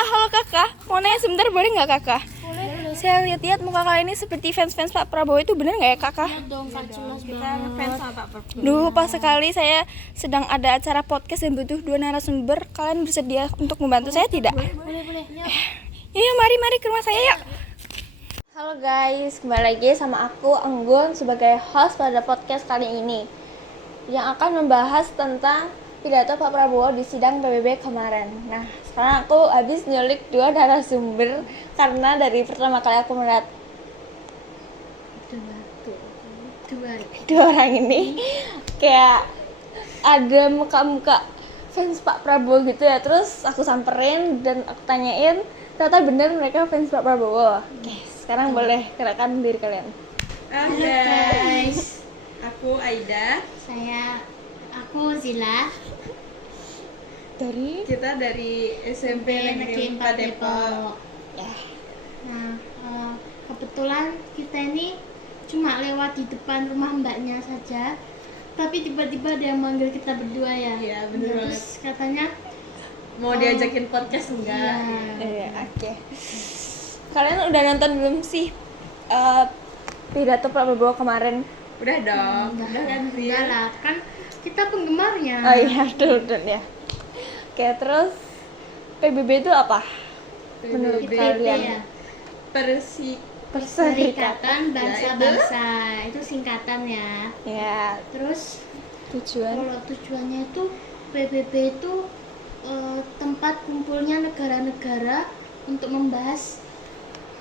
halo kakak. Mau nanya sebentar boleh nggak kakak? Boleh. Saya lihat-lihat muka kalian ini seperti fans-fans Pak Prabowo, itu benar nggak ya kakak? Dong, Kak, jelas banget. Duh, pas sekali saya sedang ada acara podcast dan butuh 2 narasumber. Kalian bersedia untuk membantu saya tidak? Boleh. Yuk, mari ke rumah saya yuk. Halo guys, kembali lagi sama aku Anggun sebagai host pada podcast kali ini yang akan membahas tentang pidato Pak Prabowo di sidang PBB kemarin. Nah, sekarang aku habis nyulik 2 narasumber karena dari pertama kali aku melihat dua orang ini kayak ada muka-muka fans Pak Prabowo gitu ya. Terus aku samperin dan aku tanyain, ternyata benar mereka fans Pak Prabowo. Oke, sekarang boleh kenalkan diri kalian. Halo guys, aku Aida. Aku Zila. Kita dari SMP Negeri 4 Depok. Ya. Nah, kebetulan kita ini cuma lewat di depan rumah mbaknya saja, tapi tiba-tiba dia manggil kita berdua ya. Iya, bener banget. Terus katanya Mau diajakin podcast enggak? Iya, oke. Kalian udah nonton belum sih pidato Pak Prabowo kemarin? Udah dong. Udah kan enggak Zil? lah, kan kita penggemarnya. Oh iya, betul ya. Oke, terus PBB itu apa? Menurut PBB kalian? ya. Perserikatan Perserikatan Bangsa-Bangsa, itu singkatan ya. ya, Terus tujuan. kalau tujuannya itu PBB itu tempat kumpulnya negara-negara untuk membahas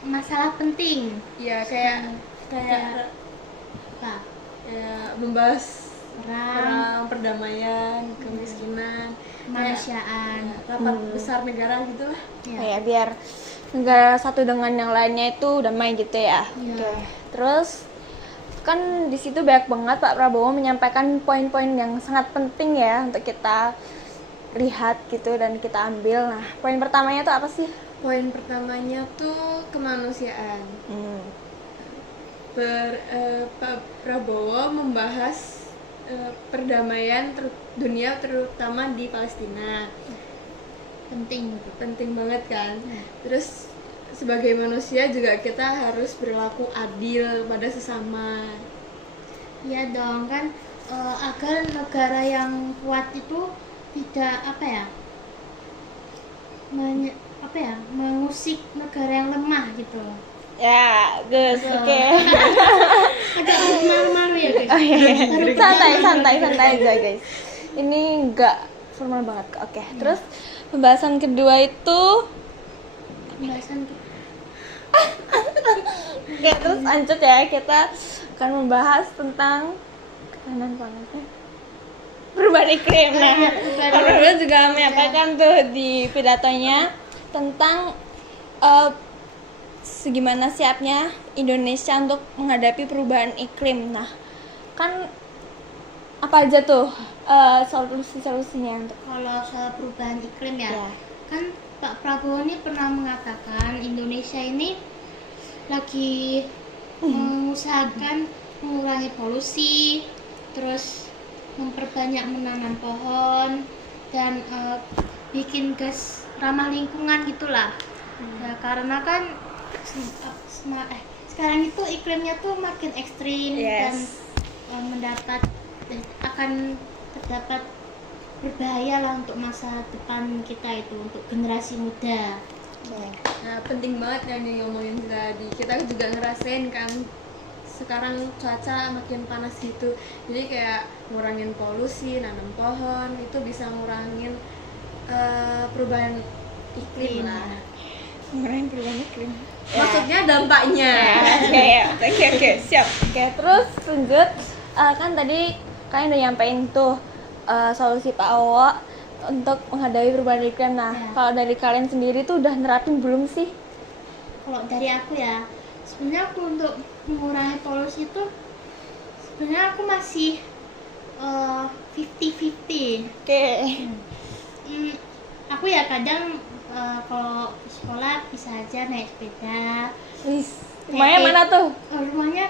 masalah penting. Ya kayak Apa? membahas Perang, perang, perdamaian, kemiskinan, kemanusiaan. rapat besar negara gitu lah. Ya. Ya, biar negara satu dengan yang lainnya itu damai gitu ya. Iya. Oke. Terus kan di situ banyak banget Pak Prabowo menyampaikan poin-poin yang sangat penting ya untuk kita lihat gitu dan kita ambil. Nah, poin pertamanya tuh apa sih? Poin pertamanya tuh kemanusiaan. Pak Prabowo membahas perdamaian dunia terutama di Palestina. Penting banget kan. Terus sebagai manusia juga kita harus berlaku adil pada sesama. Iya dong, kan agar negara yang kuat itu tidak mengusik negara yang lemah gitu. Ya, Gus. Oke. Agak malu-malu ya guys. Oh, iya. Santai aja guys. Ini enggak formal banget kok. Oke. Terus pembahasan kedua itu Oke, terus lanjut ya, kita akan membahas tentang ketahanan pangan. Perubahan iklim. Nah, Pak Prabowo juga menyampaikan tuh di pidatonya tentang segimana siapnya Indonesia untuk menghadapi perubahan iklim. Nah, kan apa aja tuh solusinya untuk Kalau soal perubahan iklim ya, Ya. kan Pak Prabowo ini pernah mengatakan Indonesia ini lagi mengusahakan mengurangi polusi, terus memperbanyak menanam pohon dan bikin gas ramah lingkungan gitulah. Ya, karena kan sekarang itu iklimnya tuh makin ekstrim dan akan terdapat berbahaya lah untuk masa depan kita itu, untuk generasi muda. Nah, penting banget kan yang ngomongin tadi. Kita juga ngerasain kan sekarang cuaca makin panas gitu. Jadi kayak ngurangin polusi, nanam pohon, itu bisa ngurangin perubahan iklim lah. mengurangi perubahan iklim? Maksudnya dampaknya. Oke, siap. Oke, terus lanjut. Kan tadi kalian udah nyampein tuh solusi Pak Prabowo untuk menghadapi perubahan iklim. Nah, kalau dari kalian sendiri tuh udah nerapin belum sih? Kalau dari aku ya, sebenarnya aku untuk mengurangi polusi itu sebenarnya aku masih 50-50. Oke. Aku ya kadang kalau ke sekolah bisa aja naik sepeda. Rumahnya mana tuh? Rumahnya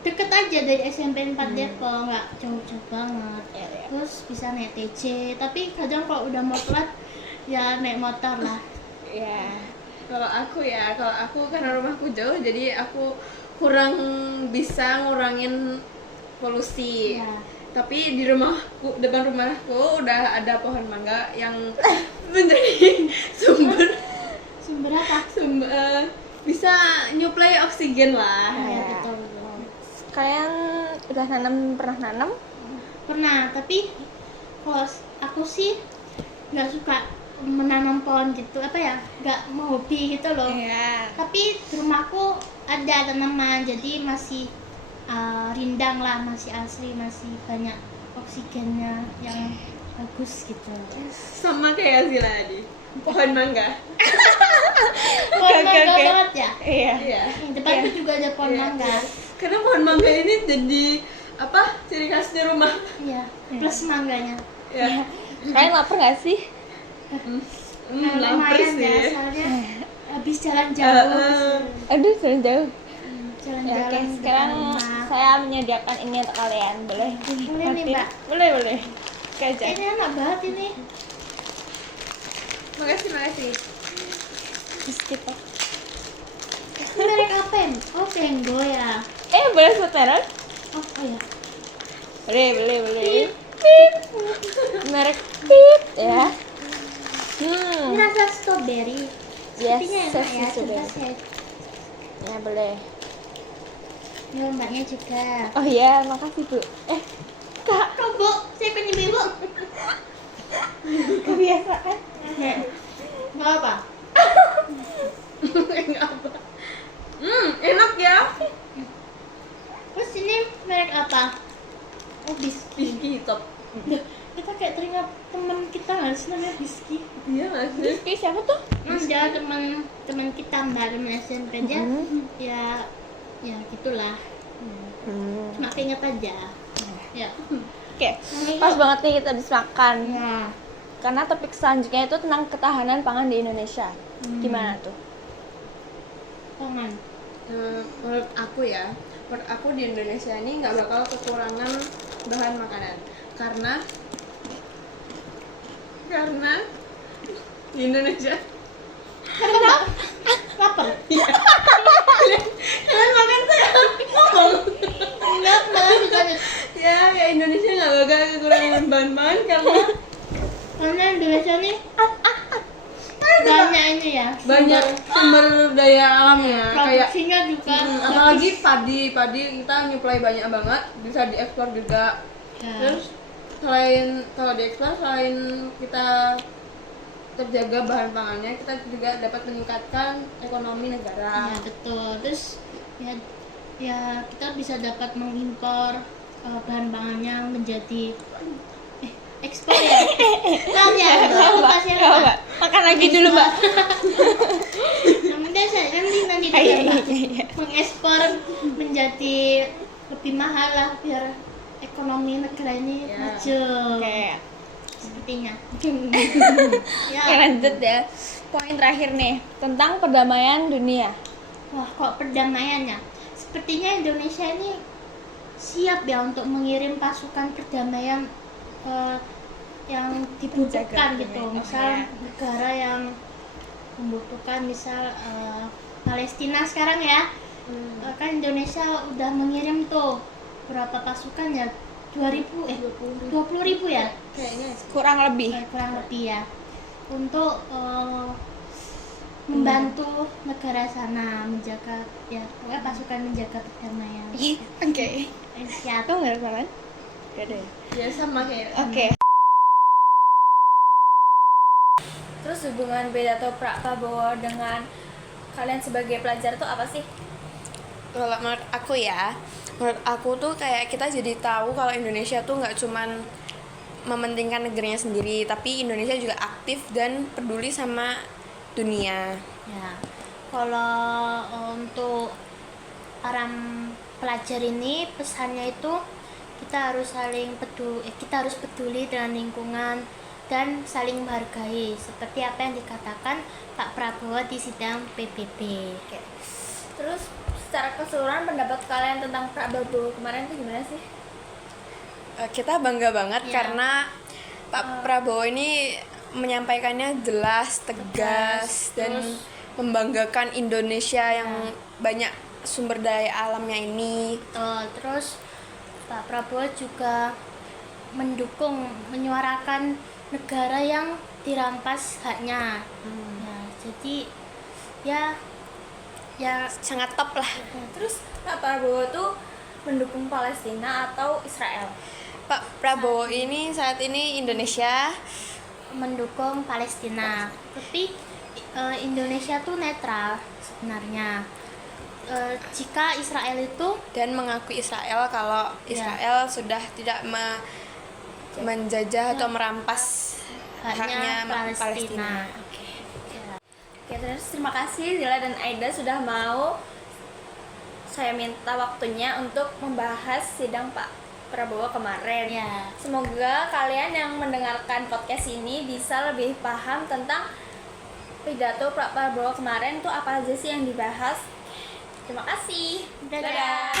deket aja dari SMP 4 Depok, nggak jauh-jauh banget. Terus bisa naik TJ, tapi kadang kalau udah mau telat ya naik motor lah. Ya. Kalau aku karena rumahku jauh, jadi aku kurang bisa ngurangin polusi. Ya. Tapi di depan rumahku udah ada pohon mangga yang menjadi Sumber apa? bisa nyuplai oksigen lah. Ya, betul. Kalian udah pernah nanam? Pernah, tapi kalau aku sih nggak suka menanam pohon gitu, nggak mau hobi gitu loh. Iya. Tapi di rumahku ada tanaman, jadi masih rindang lah, masih asli, masih banyak oksigennya yang bagus gitu. Sama kayak Zila tadi, pohon mangga. Pohon Oke, mangga oke. banget ya. Iya. Iya. Di depanku juga ada pohon Iya, mangga. iya. Karena pohon mangga ini jadi ciri khasnya rumah. Iya, plus mangganya. Ya. Kalian lapar nggak sih? Lapar Lumayan ya, sih. soalnya habis jalan jauh. Aduh, jalan jauh. Jalan-jalan Ya, oke, depan sekarang rumah. saya menyediakan ini untuk kalian. Boleh? Boleh nih, Martin? Mbak. Boleh. Oke aja. Ini enak banget ini. Makasih. Biskuit. Ini merek apa ya? Oh, Penggo ya. Boleh sebut merek? Oh ya. Boleh. Pip. Merek Pip ya. Ini rasa strawberry. Yes, Sepertinya enak ya. Coba strawberry. saya. Ya, boleh. Ya, mbaknya juga. Oh iya, makasih Bu. Kak, Bu, saya pengen ibu. Kebiasaan. Nggak apa? Enggak apa. Enak ya. Terus ini merek apa? Oh, Biski. Biski top. Duh, kita kayak teringat teman kita nggak sih namanya Biski? Iya nggak sih? Rizky siapa tuh? Dia teman kita, mbak, teman SMP aja. Ya gitulah. Cuma keinget aja. Ya. Oke, pas banget nih kita habis makan. Ya. Karena topik selanjutnya itu tentang ketahanan pangan di Indonesia. Gimana tuh? Pangan. Menurut aku di Indonesia ini nggak bakal kekurangan bahan makanan karena di Indonesia Lapar? kalian makan saya ngomong Enggak, malah juga ya Indonesia nggak bakal kekurangan bahan karena Indonesia nih banyak ini ya. banyak sumber daya alamnya kayak Produksinya juga. apalagi padi kita nyuplai banyak banget, bisa diekspor juga. Ya. Terus kalau diekspor selain kita terjaga bahan pangannya, kita juga dapat meningkatkan ekonomi negara. Ya, betul. Terus ya kita bisa dapat mengimpor bahan pangannya menjadi ekspor ya. Tahu ya, aku pasti lupa. Makan lagi dulu, Mbak. Nanti mengekspor menjadi lebih mahal lah biar ekonomi negara ini Ya. maju. Oke. Sepertinya. Ya. Oke, lanjut ya. Poin terakhir nih, tentang perdamaian dunia. Wah, kok perdamaiannya? Sepertinya Indonesia ini siap ya untuk mengirim pasukan perdamaian yang dibutuhkan Menjaga gitu. perdamaian. Misal Oh, ya. negara yang membutuhkan, misal Palestina sekarang ya. Kan Indonesia udah mengirim tuh berapa pasukan ya? 20.000 ya? Kayaknya Kurang lebih. Kurang lebih ya. Untuk membantu negara sana menjaga ya, pokoknya pasukan menjaga perdamaian. Oke. Siap. Kamu nggak ada saran? Gak ada ya? ya sama kayak Oke. Terus hubungan pidato Pak Prabowo dengan kalian sebagai pelajar itu apa sih? Kalau menurut aku tuh kayak kita jadi tahu kalau Indonesia tuh nggak cuman mementingkan negerinya sendiri, tapi Indonesia juga aktif dan peduli sama dunia. Ya, kalau untuk para pelajar ini pesannya itu kita harus peduli dengan lingkungan dan saling menghargai seperti apa yang dikatakan Pak Prabowo di sidang PBB. Oke. Terus secara keseluruhan pendapat kalian tentang Prabowo kemarin itu gimana sih? Kita bangga banget Ya. karena Pak Prabowo ini menyampaikannya jelas, tegas, dan terus membanggakan Indonesia yang banyak sumber daya alamnya ini. terus Pak Prabowo juga mendukung, menyuarakan negara yang dirampas haknya. Ya, jadi ya Sangat top lah. Terus Pak Prabowo tuh mendukung Palestina atau Israel? Pak Prabowo ini saat ini Indonesia. mendukung Palestina, tapi Indonesia tuh netral sebenarnya. Jika Israel itu Dan mengakui Israel kalau Israel sudah tidak menjajah atau merampas haknya Palestina. Oke, terus terima kasih Zila dan Aida sudah mau saya minta waktunya untuk membahas sidang Pak Prabowo kemarin. ya Semoga kalian yang mendengarkan podcast ini bisa lebih paham tentang pidato Pak Prabowo kemarin tuh apa aja sih yang dibahas. Terima kasih. Dadah.